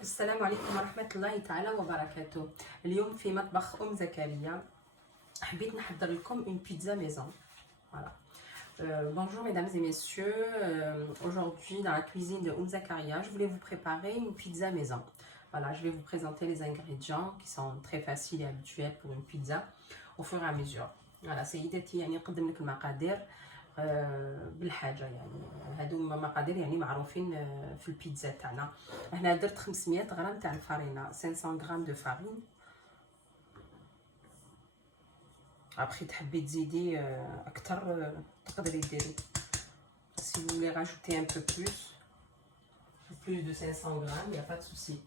السلام عليكم ورحمة الله تعالى وبركاته. اليوم في مطبخ أم زكريا حبيت نحضر لكم une pizza maison. Voilà. Bonjour mesdames et messieurs, aujourd'hui dans la cuisine de Zakaria, je voulais vous préparer une pizza maison. Voilà, je vais vous présenter les ingrédients qui sont très faciles et habituels pour une pizza au fur et à mesure. Voilà, سيداتي يعني نقدم لك المقادير بالحاجه، يعني هادو مقادير يعني معروفين في البيتزا تاعنا. هنا درت 500 غرام تاع الفارينه، 500 غرام دو فارين. ابخي تحبي تزيدي اكثر تقدري ديري. Si vous voulez rajouter un peu plus de 500 grammes, il n'y a pas de souci.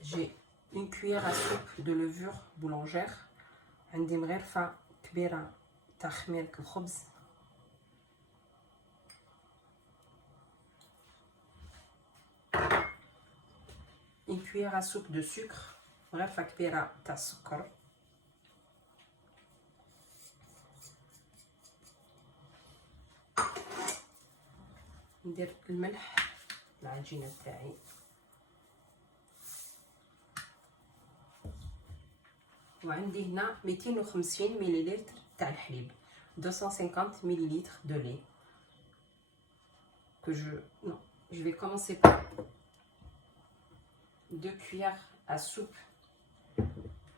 J'ai une cuillère à soupe de levure boulangère. عندي مغرفه كبيره تاع خميره الخبز. Une cuillère à soupe de sucre. مغرفه كبيره تاع السكر. ندير الملح العجينه تاعي. وعندي هنا 250 مليلتر تاع الحليب، 250 مليلتر de lait que je vais commencer par 2 cuillères à soupe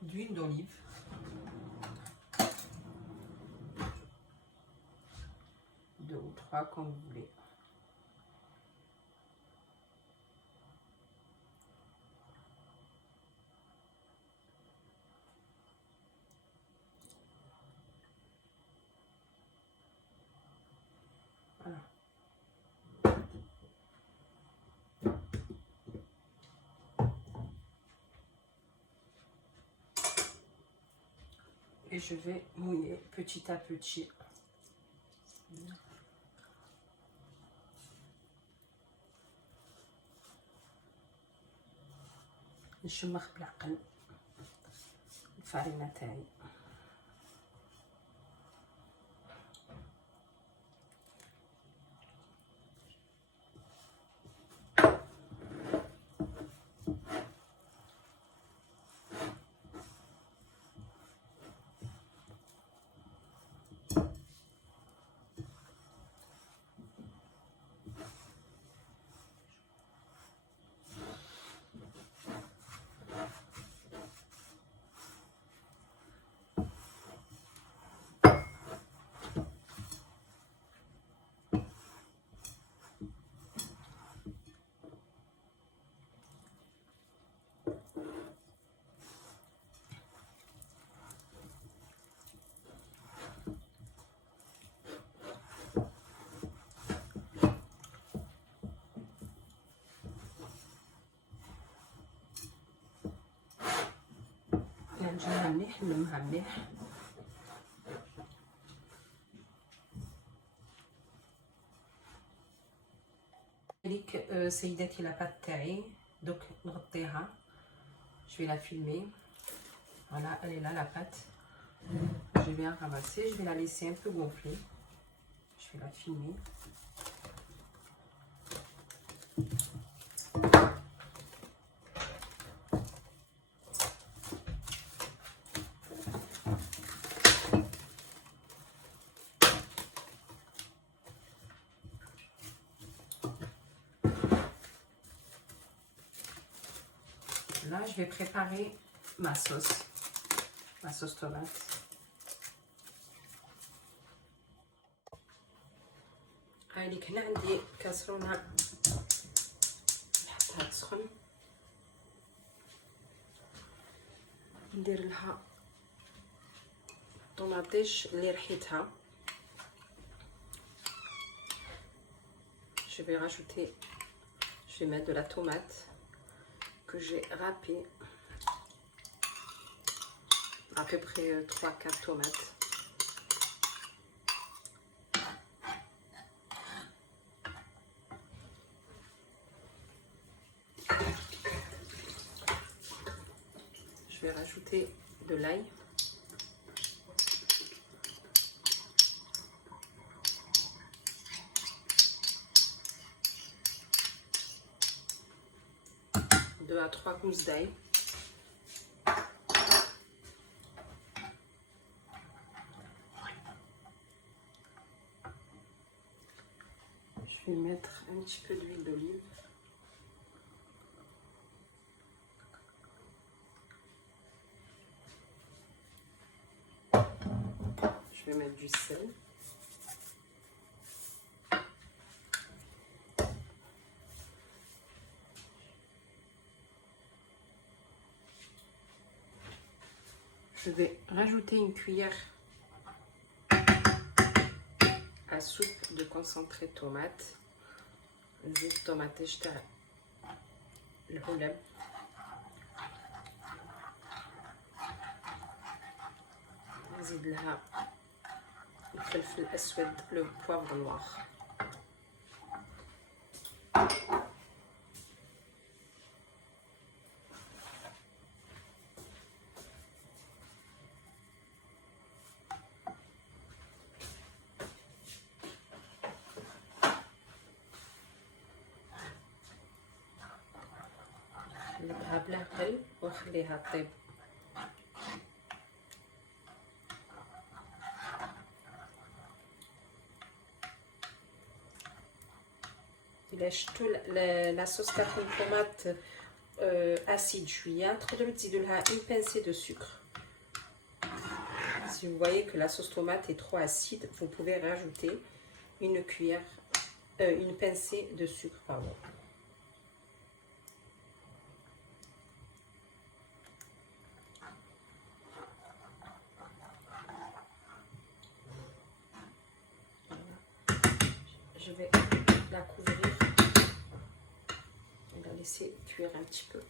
d'huile d'olive, deux ou trois comme vous voulez. Voilà. Et je vais mouiller petit à petit. نشمخ بالعقل الفارينة تاعي. نعجنها مليح نلمها مليح. هذيك سيداتي لاباط تاعي دوك نغطيها. Je vais la filmer. Voilà, elle est là la pâte. Je vais bien ramasser, je vais la laisser un peu gonfler. Je vais la filmer. Là, je vais préparer ma sauce tomate. هايليك هنا عندي كاسرونه نحطها تسخن، ندير لها طوماطيش اللي ريحتها. Je vais mettre de la tomate que j'ai râpée, à peu près 3-4 tomates. Je vais rajouter de l'ail. 2 à 3 gousses d'ail. Je vais mettre un petit peu d'huile d'olive. Je vais mettre du sel. Je vais rajouter une cuillère à soupe de concentré de tomate. زيت الطوماطيش تاع الحلب. نزيد لها الفلفل الاسود لو بوافر نوار. نقلبها بلا قل ونخليها طيب. إلا شفتو لاصوص تاع الطوماط acide شويه تقدروا تزيدوا لها une pincée de sucre. Si vous voyez que la sauce tomate est trop acide, vous pouvez rajouter une cuillère, une pincée de sucre, pardon. Je vais la couvrir. On va laisser cuire un petit peu.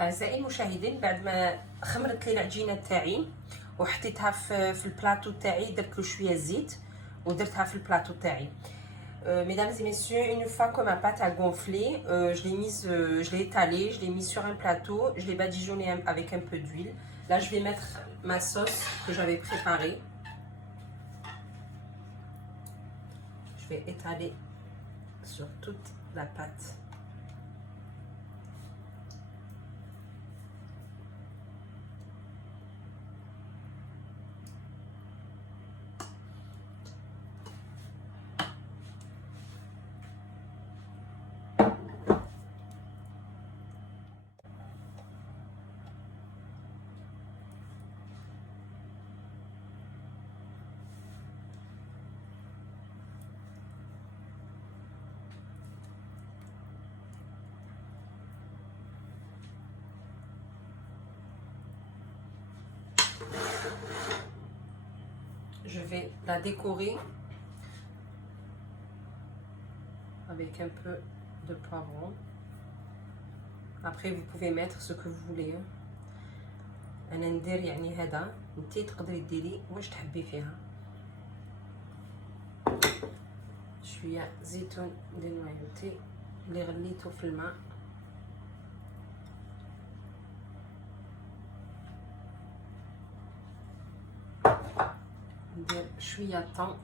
أعزائي المشاهدين، بعد ما خمرت لي العجينة تاعي وحطيتها في البلاطو تاعي، درت له شوية زيت ودرتها في البلاطو تاعي. Mesdames et messieurs, une fois que ma pâte a gonflé, je l'ai étalée, je l'ai mise sur un plateau, je l'ai badigeonnée avec un peu d'huile. Là, je vais mettre ma sauce que j'avais préparée. Je vais étaler sur toute la pâte. Je vais la décorer avec un peu de poivron. Après, vous pouvez mettre ce que vous voulez. أنا ندير يعني هذا، انتي تقدري ديري واش تحبي فيها. شوية زيتون ديال نويوتي اللي غليته في الماء. ندير شوية طن.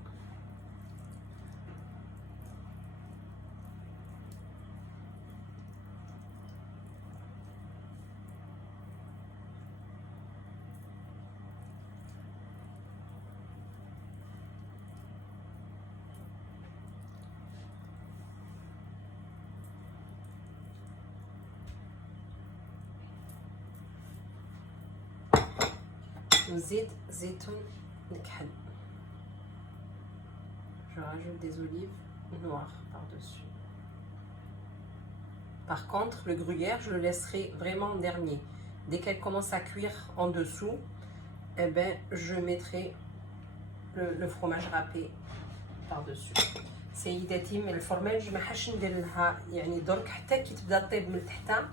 وزيت زيتون مكحل. Je rajoute des olives noires par-dessus. Par contre, le gruyère, je le laisserai vraiment en dernier. Dès qu'elle commence à cuire en dessous, eh ben, je mettrai le fromage râpé par-dessus. سيداتي من الفرماج ما حاش ندير لها يعني درك حتى كي تبدا طيب من تحت،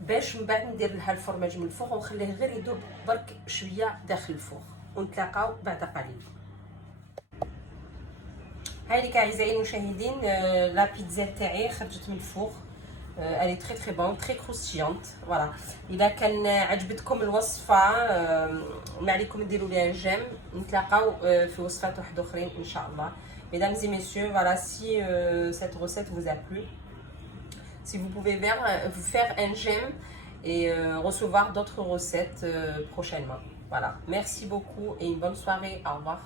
باش من بعد ندير لها الفرماج من الفوق ونخليه غير يذوب برك شويه داخل الفوق، ونتلاقاو بعد قليل. هاي لك اعزائي المشاهدين، لا بيتزا تاعي خرجت من الفوق. elle est très très bonne, très croustillante. voilà. اذا كان عجبتكم الوصفه ما عليكم ديروا ليها جيم. نتلاقاو في وصفات واحده اخرين ان شاء الله. Mesdames et messieurs, voilà, si cette recette vous a plu, si vous pouvez vous faire un j'aime et recevoir d'autres recettes prochainement. Voilà, merci beaucoup et une bonne soirée. Au revoir.